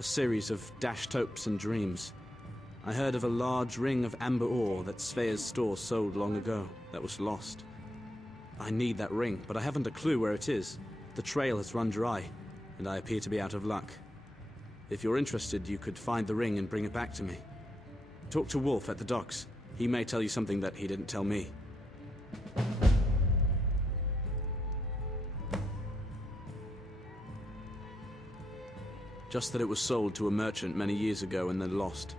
A series of dashed hopes and dreams. I heard of a large ring of amber ore that Svea's store sold long ago, that was lost. I need that ring, but I haven't a clue where it is. The trail has run dry, and I appear to be out of luck. If you're interested, you could find the ring and bring it back to me. Talk to Wolf at the docks. He may tell you something that he didn't tell me. Just that it was sold to a merchant many years ago and then lost.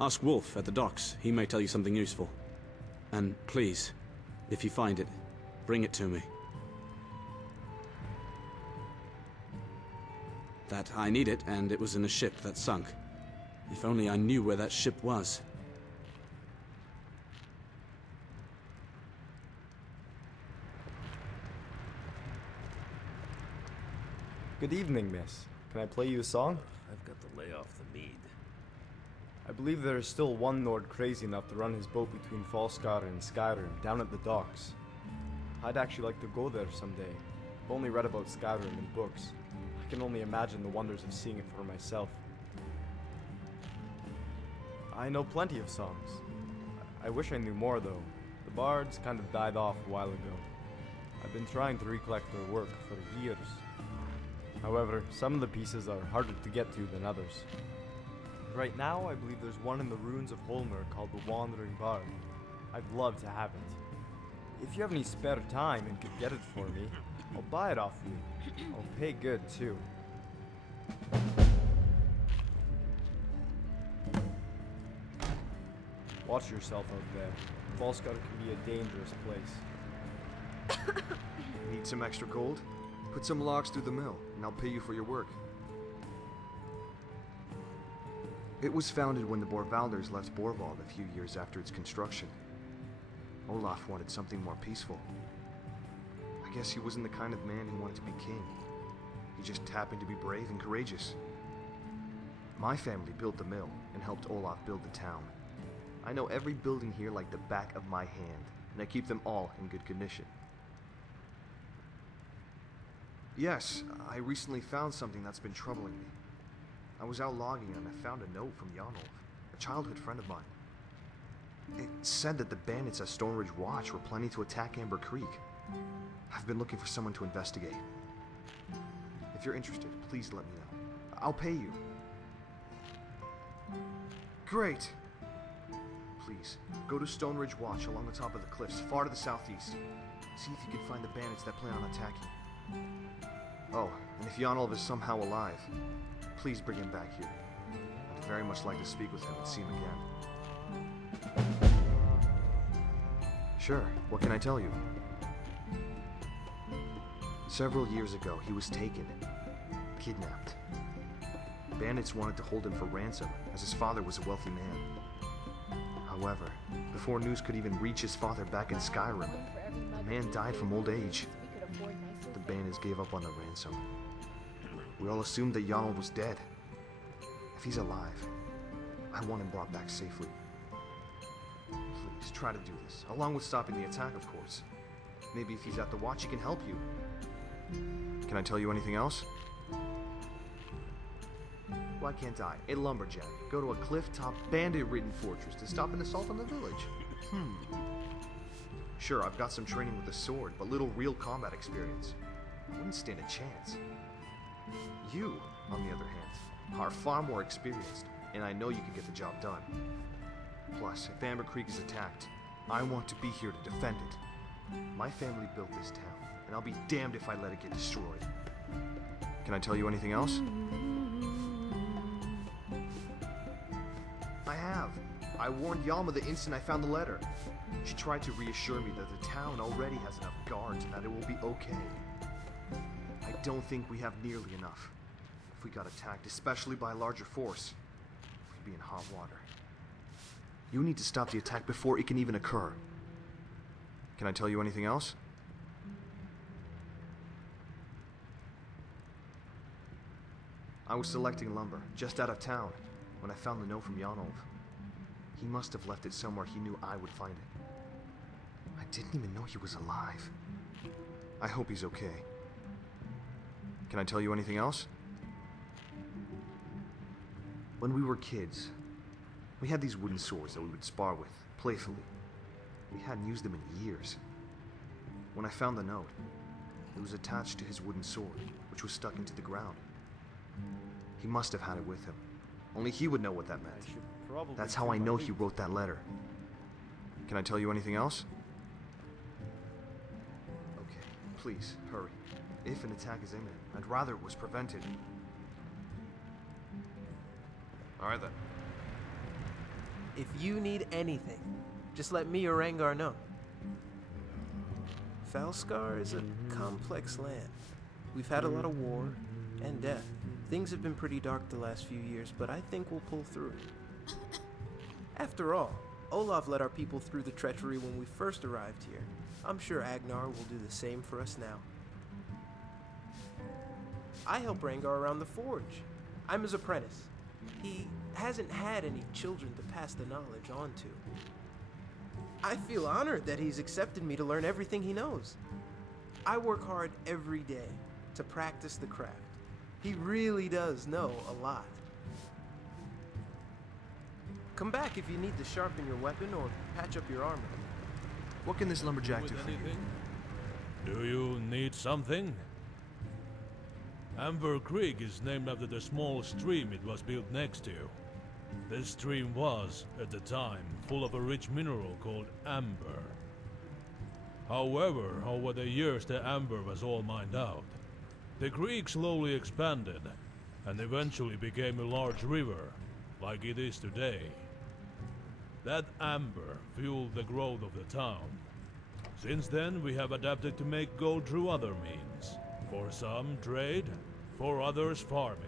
Ask Wolf at the docks. He may tell you something useful. And please, if you find it, bring it to me. That I need it, and it was in a ship that sunk. If only I knew where that ship was. Good evening, miss. Can I play you a song? I've got to lay off the mead. I believe there is still one Nord crazy enough to run his boat between Falskaar and Skyrim down at the docks. I'd actually like to go there someday. I've only read about Skyrim in books. I can only imagine the wonders of seeing it for myself. I know plenty of songs. I wish I knew more though. The bards kind of died off a while ago. I've been trying to recollect their work for years. However, some of the pieces are harder to get to than others. Right now, I believe there's one in the ruins of Holmer called the Wandering Bard. I'd love to have it. If you have any spare time and could get it for me, I'll buy it off you. I'll pay good, too. Watch yourself out there. Falskaar can be a dangerous place. Need some extra gold? Put some logs through the mill, and I'll pay you for your work. It was founded when the Borvalders left Borvald a few years after its construction. Olaf wanted something more peaceful. I guess he wasn't the kind of man who wanted to be king. He just happened to be brave and courageous. My family built the mill and helped Olaf build the town. I know every building here like the back of my hand, and I keep them all in good condition. Yes, I recently found something that's been troubling me. I was out logging and I found a note from Janolf, a childhood friend of mine. It said that the bandits at Stoneridge Watch were planning to attack Amber Creek. I've been looking for someone to investigate. If you're interested, please let me know. I'll pay you. Great! Please, go to Stoneridge Watch along the top of the cliffs, far to the southeast. See if you can find the bandits that plan on attacking. Oh, and if Janolf is somehow alive, please bring him back here. I'd very much like to speak with him and see him again. Sure, what can I tell you? Several years ago, he was taken, kidnapped. Bandits wanted to hold him for ransom, as his father was a wealthy man. However, before news could even reach his father back in Skyrim, the man died from old age. The bandits gave up on the ransom. We all assumed that Janolf was dead. If he's alive, I want him brought back safely. Please, try to do this, along with stopping the attack, of course. Maybe if he's at the watch, he can help you. Can I tell you anything else? Why can't I, a lumberjack, go to a cliff-top, bandit-ridden fortress to stop an assault on the village? Sure, I've got some training with a sword, but little real combat experience. I wouldn't stand a chance. You, on the other hand, are far more experienced, and I know you can get the job done. Plus, if Amber Creek is attacked, I want to be here to defend it. My family built this town, and I'll be damned if I let it get destroyed. Can I tell you anything else? I have. I warned Yalma the instant I found the letter. She tried to reassure me that the town already has enough guards and that it will be okay. I don't think we have nearly enough. If we got attacked, especially by a larger force, we'd be in hot water. You need to stop the attack before it can even occur. Can I tell you anything else? I was selecting lumber, just out of town, when I found the note from Janolf. He must have left it somewhere he knew I would find it. I didn't even know he was alive. I hope he's okay. Can I tell you anything else? When we were kids, we had these wooden swords that we would spar with, playfully. We hadn't used them in years. When I found the note, it was attached to his wooden sword, which was stuck into the ground. He must have had it with him. Only he would know what that I meant. should probably That's do how I my know he leap. wrote that letter. Can I tell you anything else? Okay, please, hurry. If an attack is imminent, I'd rather it was prevented. Alright then. If you need anything, just let me or Rengar know. Falskaar is a complex land. We've had a lot of war and death. Things have been pretty dark the last few years, but I think we'll pull through. After all, Olaf led our people through the treachery when we first arrived here. I'm sure Agnar will do the same for us now. I help Rengar around the forge. I'm his apprentice. He hasn't had any children to pass the knowledge on to. I feel honored that he's accepted me to learn everything he knows. I work hard every day to practice the craft. He really does know a lot. Come back if you need to sharpen your weapon or patch up your armor. What can this lumberjack do With for you? anything? Do you need something? Amber Creek is named after the small stream it was built next to. This stream was, at the time, full of a rich mineral called amber. However, over the years the amber was all mined out. The creek slowly expanded, and eventually became a large river, like it is today. That amber fueled the growth of the town. Since then, we have adapted to make gold through other means. For some, trade, for others, farming.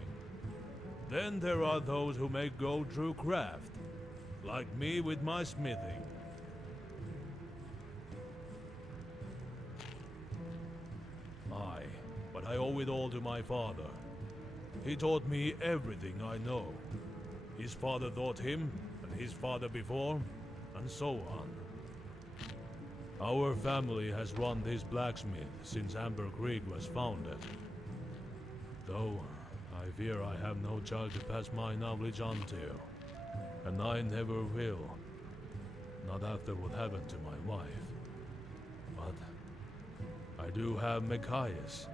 Then there are those who make gold through craft, like me with my smithing. Aye, but I owe it all to my father. He taught me everything I know. His father taught him, and his father before, and so on. Our family has run this blacksmith since Amber Creek was founded. Though, I fear I have no child to pass my knowledge on to. And I never will. Not after what happened to my wife. But I do have Machias.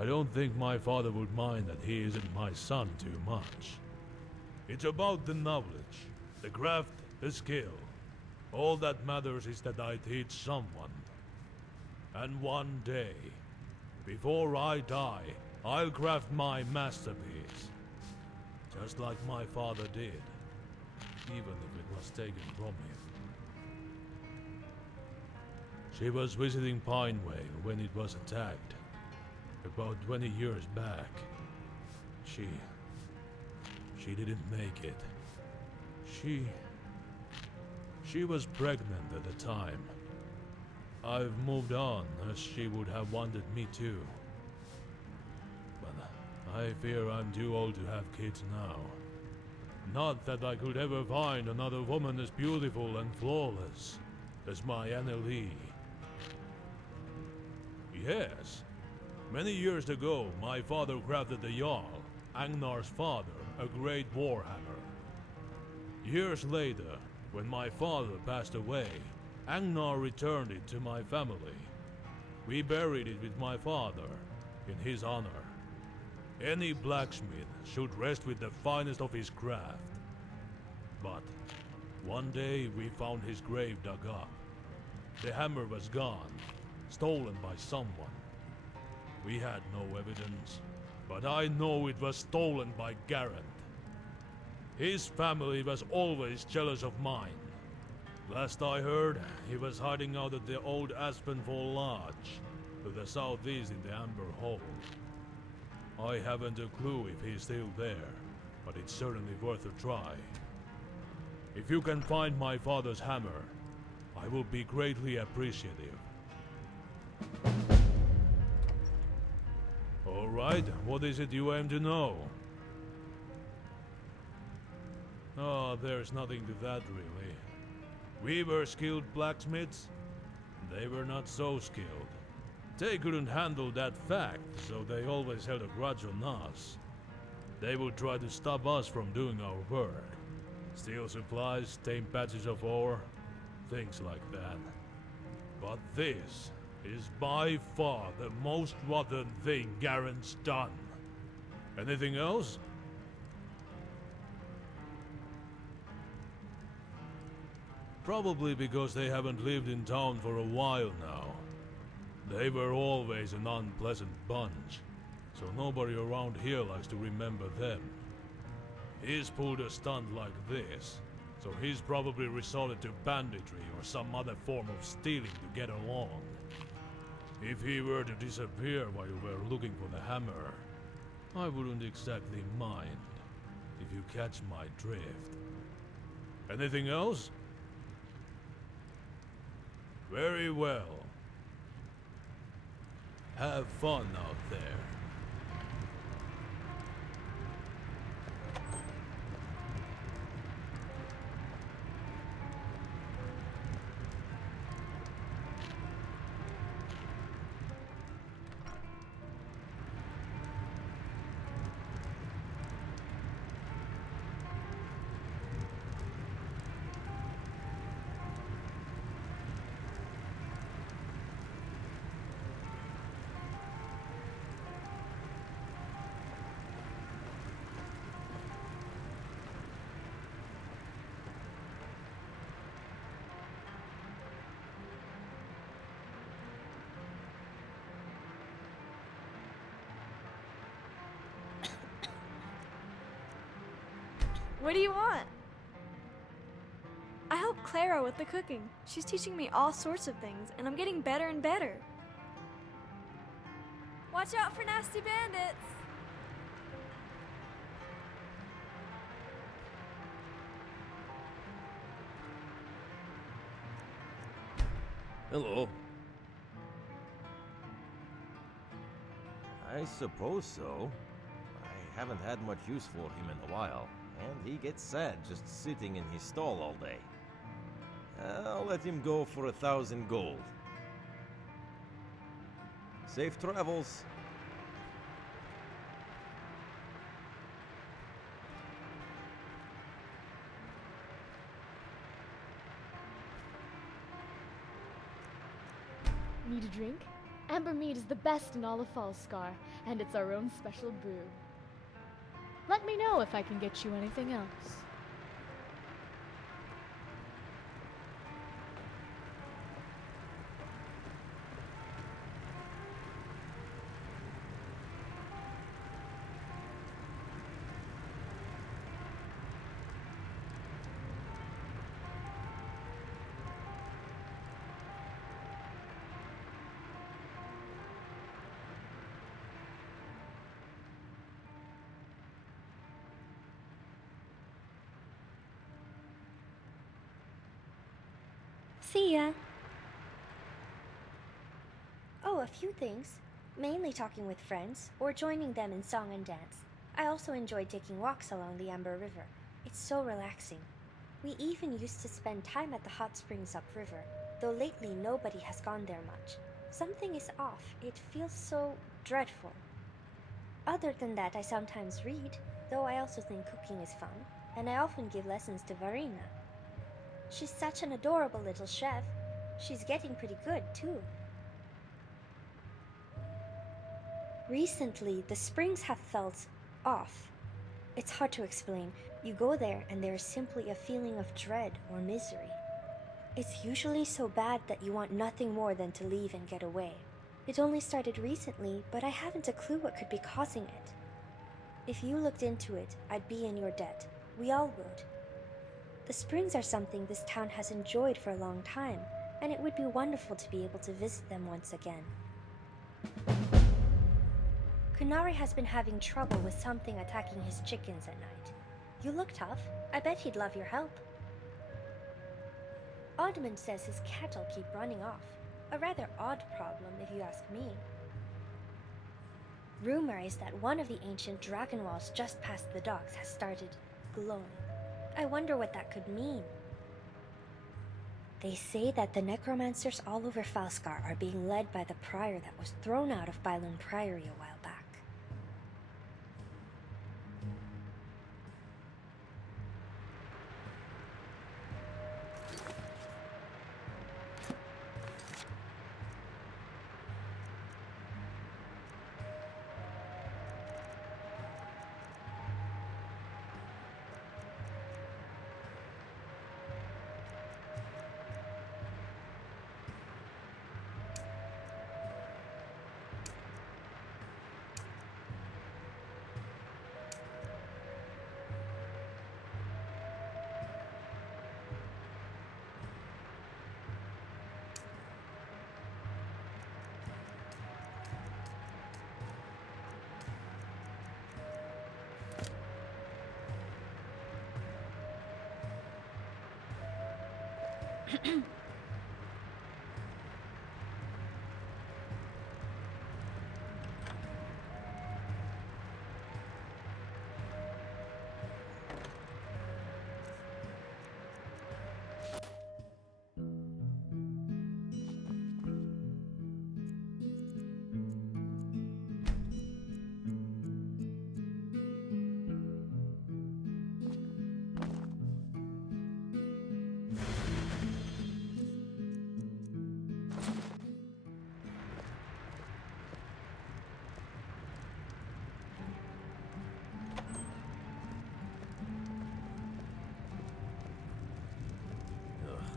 I don't think my father would mind that he isn't my son too much. It's about the knowledge, the craft, the skill. All that matters is that I teach someone. And one day, before I die, I'll craft my masterpiece. Just like my father did, even if it was taken from him. She was visiting Pineway when it was attacked, about 20 years back. She didn't make it. She was pregnant at the time. I've moved on, as she would have wanted me to. But I fear I'm too old to have kids now. Not that I could ever find another woman as beautiful and flawless as my Annelie. Yes, many years ago my father crafted the Jarl, Agnar's father, a great warhammer. Years later, when my father passed away, Agnar returned it to my family. We buried it with my father, in his honor. Any blacksmith should rest with the finest of his craft. But one day we found his grave dug up. The hammer was gone, stolen by someone. We had no evidence, but I know it was stolen by Garant. His family was always jealous of mine. Last I heard, he was hiding out at the old Aspenfall Lodge, to the southeast in the Amber Hole. I haven't a clue if he's still there, but it's certainly worth a try. If you can find my father's hammer, I will be greatly appreciative. All right, what is it you aim to know? Oh, there's nothing to that, really. We were skilled blacksmiths. They were not so skilled. They couldn't handle that fact, so they always held a grudge on us. They would try to stop us from doing our work. Steal supplies, tame patches of ore, things like that. But this is by far the most modern thing Garen's done. Anything else? Probably because they haven't lived in town for a while now. They were always an unpleasant bunch, so nobody around here likes to remember them. He's pulled a stunt like this, so he's probably resorted to banditry or some other form of stealing to get along. If he were to disappear while you were looking for the hammer, I wouldn't exactly mind, if you catch my drift. Anything else? Very well. Have fun out there. What do you want? I help Clara with the cooking. She's teaching me all sorts of things, and I'm getting better and better. Watch out for nasty bandits! Hello. I suppose so. I haven't had much use for him in a while, and he gets sad just sitting in his stall all day. I'll let him go for 1,000 gold. Safe travels. Need a drink? Amber mead is the best in all of Falskaar, and it's our own special brew. Let me know if I can get you anything else. See ya. Oh, a few things. Mainly talking with friends, or joining them in song and dance. I also enjoy taking walks along the Amber River. It's so relaxing. We even used to spend time at the hot springs upriver, though lately nobody has gone there much. Something is off. It feels so dreadful. Other than that, I sometimes read, though I also think cooking is fun, and I often give lessons to Varina. She's such an adorable little chef. She's getting pretty good, too. Recently, the springs have felt off. It's hard to explain. You go there and there is simply a feeling of dread or misery. It's usually so bad that you want nothing more than to leave and get away. It only started recently, but I haven't a clue what could be causing it. If you looked into it, I'd be in your debt. We all would. The springs are something this town has enjoyed for a long time, and it would be wonderful to be able to visit them once again. Kunari has been having trouble with something attacking his chickens at night. You look tough. I bet he'd love your help. Oddman says his cattle keep running off. A rather odd problem, if you ask me. Rumor is that one of the ancient dragon walls just past the docks has started glowing. I wonder what that could mean. They say that the necromancers all over Falskaar are being led by the prior that was thrown out of Bylund Priory a while back.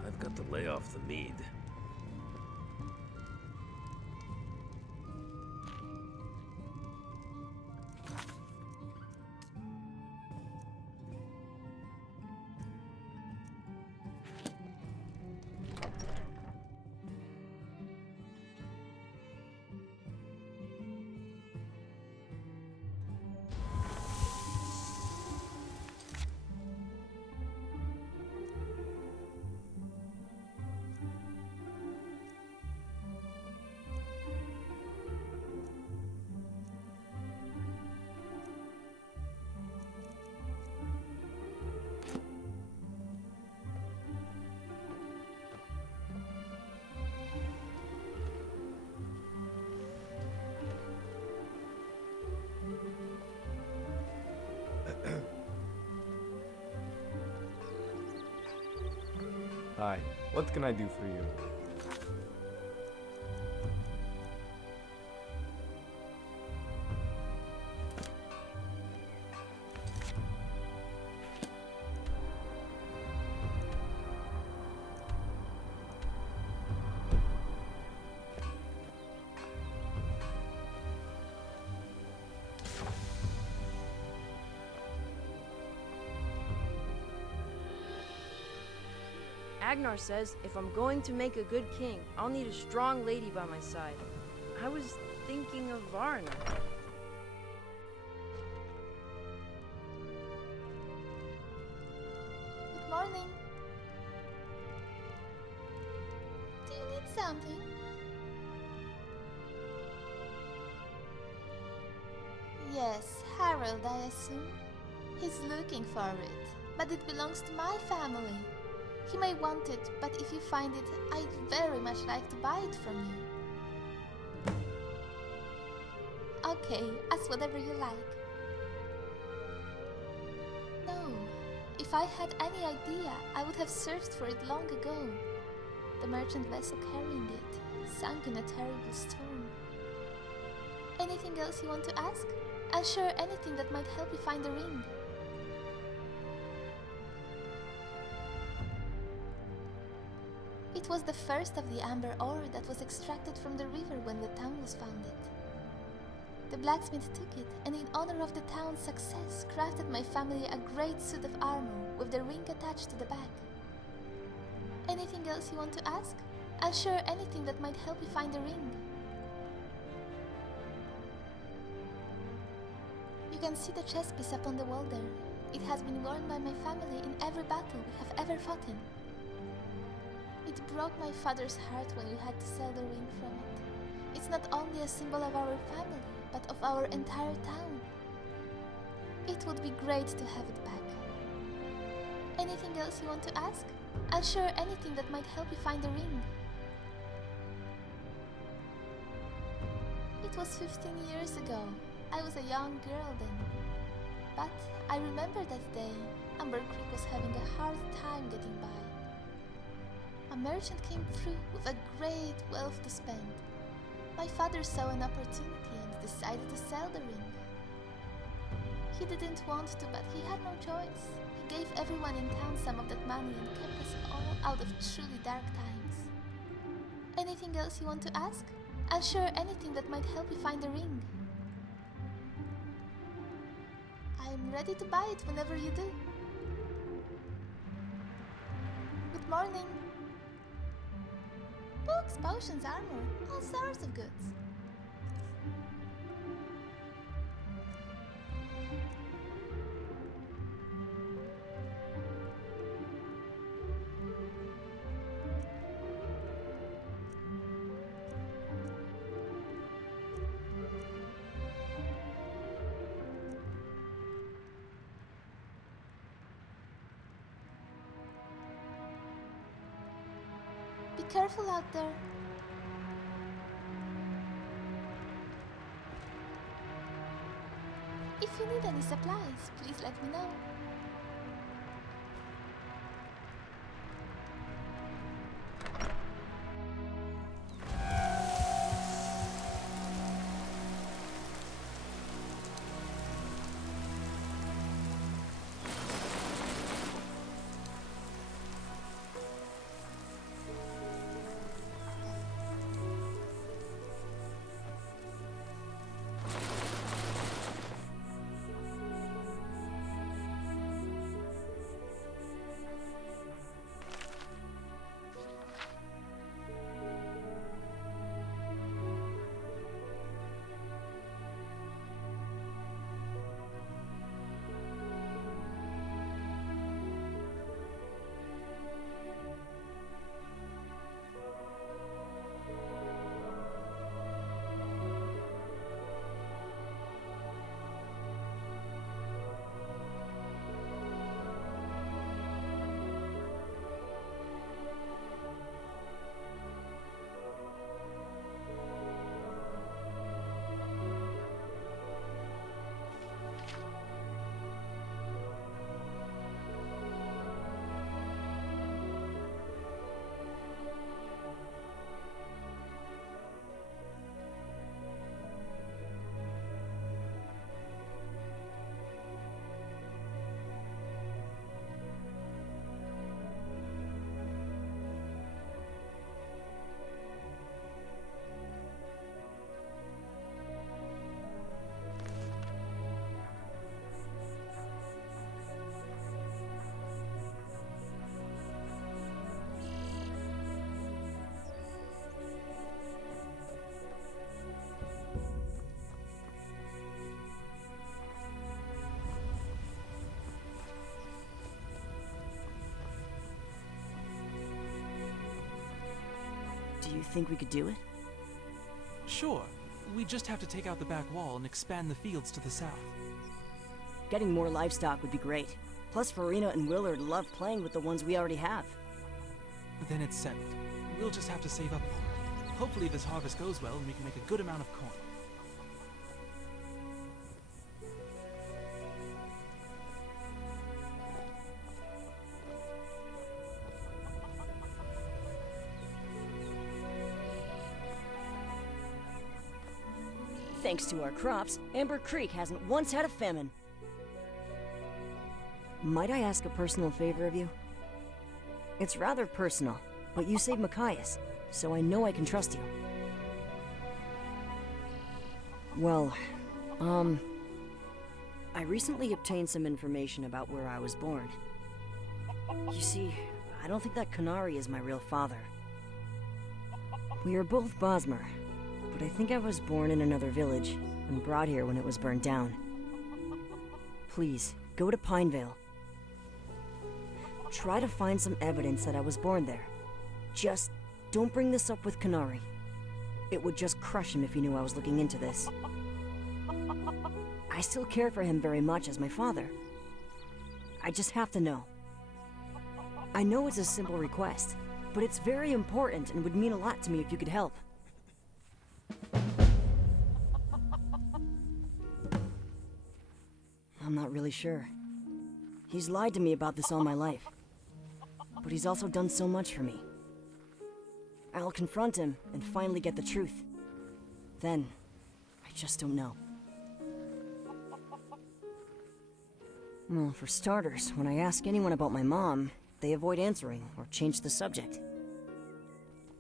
I've got to lay off the mead. Hi, what can I do for you? Agnar says if I'm going to make a good king, I'll need a strong lady by my side. I was thinking of Varna. Good morning. Do you need something? Yes, Harold, I assume. He's looking for it, but it belongs to my family. He may want it, but if you find it, I'd very much like to buy it from you. Okay, ask whatever you like. No, if I had any idea, I would have searched for it long ago. The merchant vessel carrying it sank in a terrible storm. Anything else you want to ask? I'm sure anything that might help you find the ring. It was the first of the amber ore that was extracted from the river when the town was founded. The blacksmith took it, and in honor of the town's success, crafted my family a great suit of armor with the ring attached to the back. Anything else you want to ask? I'm sure anything that might help you find the ring. You can see the chess piece up on the wall there. It has been worn by my family in every battle we have ever fought in. It broke my father's heart when we had to sell the ring from it. It's not only a symbol of our family, but of our entire town. It would be great to have it back. Anything else you want to ask? I'm sure anything that might help you find the ring. It was 15 years ago. I was a young girl then. But I remember that day. Amber Creek was having a hard time getting by. A merchant came through with a great wealth to spend. My father saw an opportunity and decided to sell the ring. He didn't want to, but he had no choice. He gave everyone in town some of that money and kept us all out of truly dark times. Anything else you want to ask? I'm sure anything that might help you find the ring. I'm ready to buy it whenever you do. Good morning. Books, potions, armor, all sorts of goods. Be careful out there. If you need any supplies, please let me know. Do you think we could do it? Sure. We just have to take out the back wall and expand the fields to the south. Getting more livestock would be great. Plus, Farina and Willard love playing with the ones we already have. Then it's settled. We'll just have to save up for it. Hopefully this harvest goes well and we can make a good amount of coin. Thanks to our crops, Amber Creek hasn't once had a famine. Might I ask a personal favor of you? It's rather personal, but you saved Machias, so I know I can trust you. Well, I recently obtained some information about where I was born. You see, I don't think that Canary is my real father. We are both Bosmer, but I think I was born in another village and brought here when it was burned down. Please, go to Pinevale. Try to find some evidence that I was born there. Just don't bring this up with Canary. It would just crush him if he knew I was looking into this. I still care for him very much as my father. I just have to know. I know it's a simple request, but it's very important and would mean a lot to me if you could help. I'm not really sure. He's lied to me about this all my life. But he's also done so much for me. I'll confront him and finally get the truth. Then, I just don't know. Well, for starters, when I ask anyone about my mom, they avoid answering or change the subject.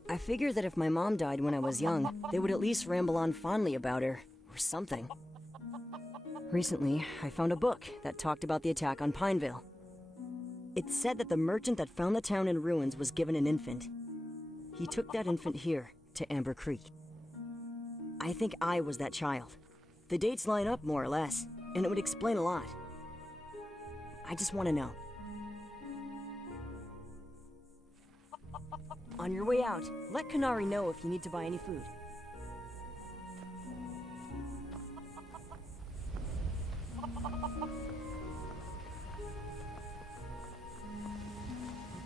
I figured that if my mom died when I was young, they would at least ramble on fondly about her, or something. Recently, I found a book that talked about the attack on Pinevale. It said that the merchant that found the town in ruins was given an infant. He took that infant here, to Amber Creek. I think I was that child. The dates line up more or less, and it would explain a lot. I just want to know. On your way out, let Canary know if you need to buy any food.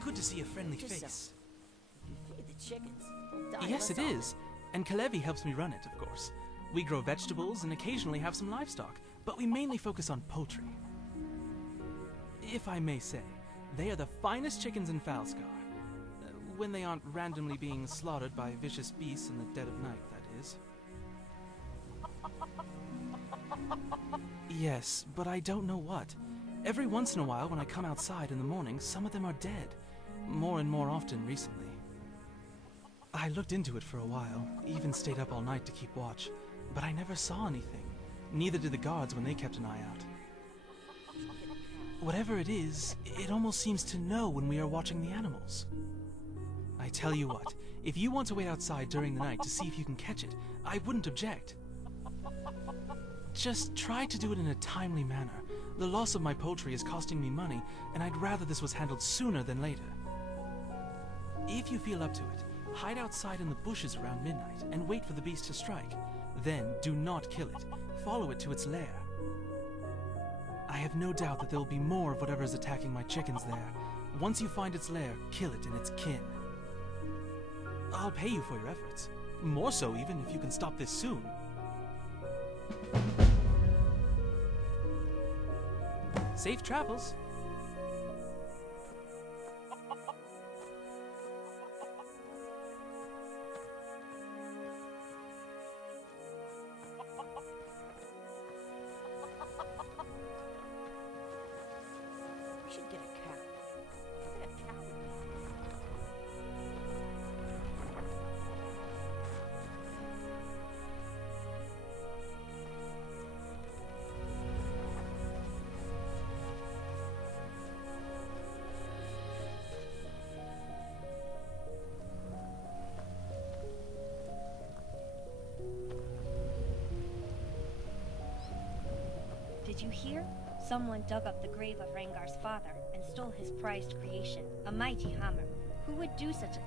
Good to see a friendly Just face. so. If you feed the chickens. They'll die of Yes, us it all. is. And Kalevi helps me run it, of course. We grow vegetables and occasionally have some livestock, but we mainly focus on poultry. If I may say, they are the finest chickens in Falskaar. When they aren't randomly being slaughtered by vicious beasts in the dead of night, that is. Yes, but I don't know what. Every once in a while when I come outside in the morning, some of them are dead. More and more often recently. I looked into it for a while, even stayed up all night to keep watch, but I never saw anything. Neither did the guards when they kept an eye out. Whatever it is, it almost seems to know when we are watching the animals. I tell you what, if you want to wait outside during the night to see if you can catch it, I wouldn't object. Just try to do it in a timely manner. The loss of my poultry is costing me money, and I'd rather this was handled sooner than later. If you feel up to it, hide outside in the bushes around midnight and wait for the beast to strike. Then do not kill it. Follow it to its lair. I have no doubt that there will be more of whatever is attacking my chickens there. Once you find its lair, kill it and its kin. I'll pay you for your efforts. More so even if you can stop this soon. Safe travels. We should get a cow. Get a cow. Did you hear? Someone dug up the grave of Rengar's father and stole his prized creation, a mighty hammer. Who would do such a thing?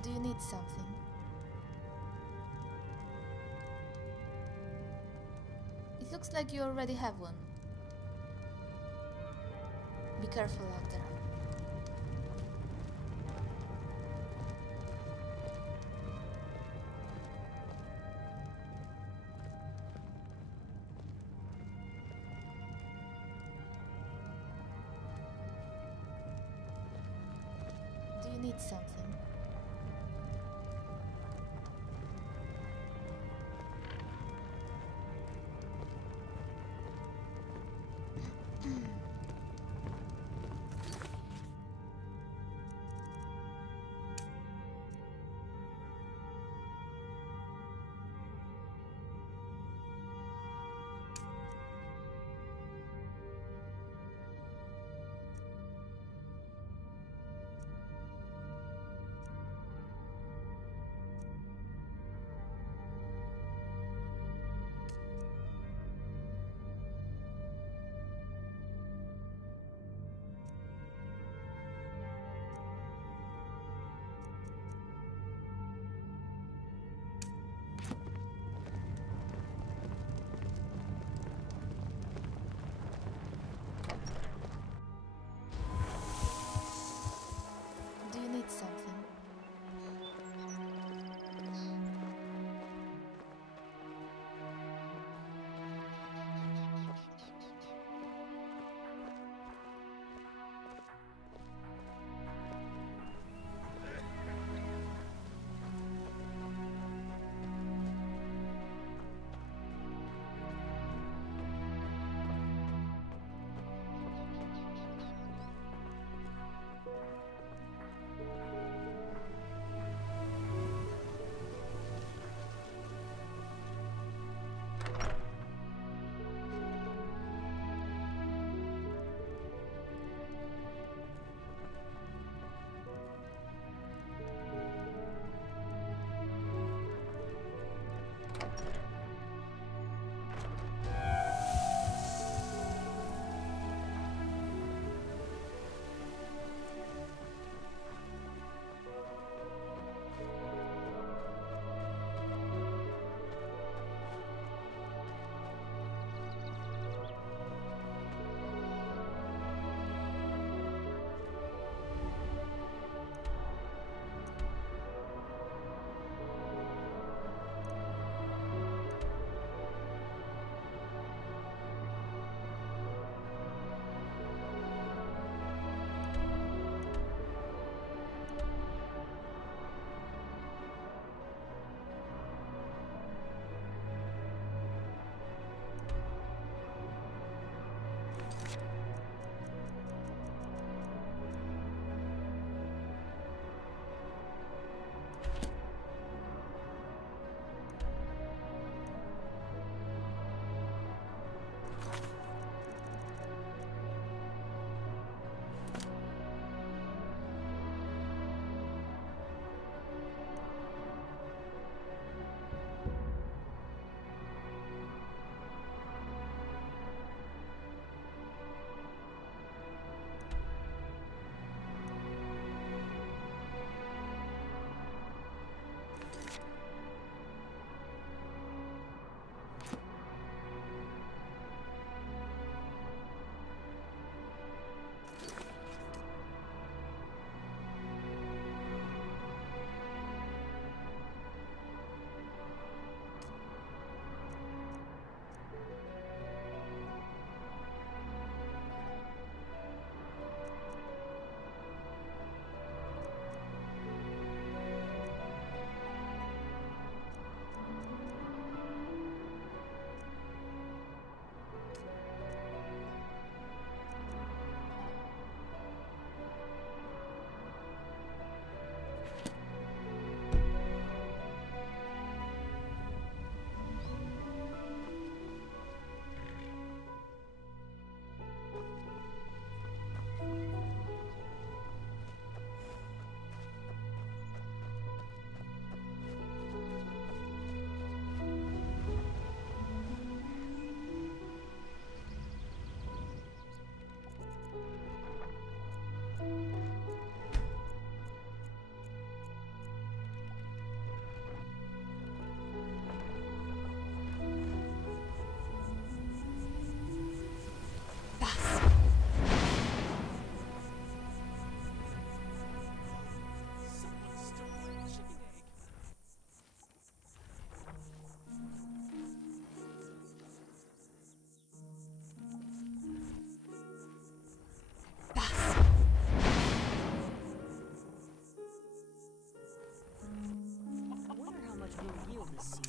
Do you need something? It looks like you already have one. Be careful out there. you need something. the sea.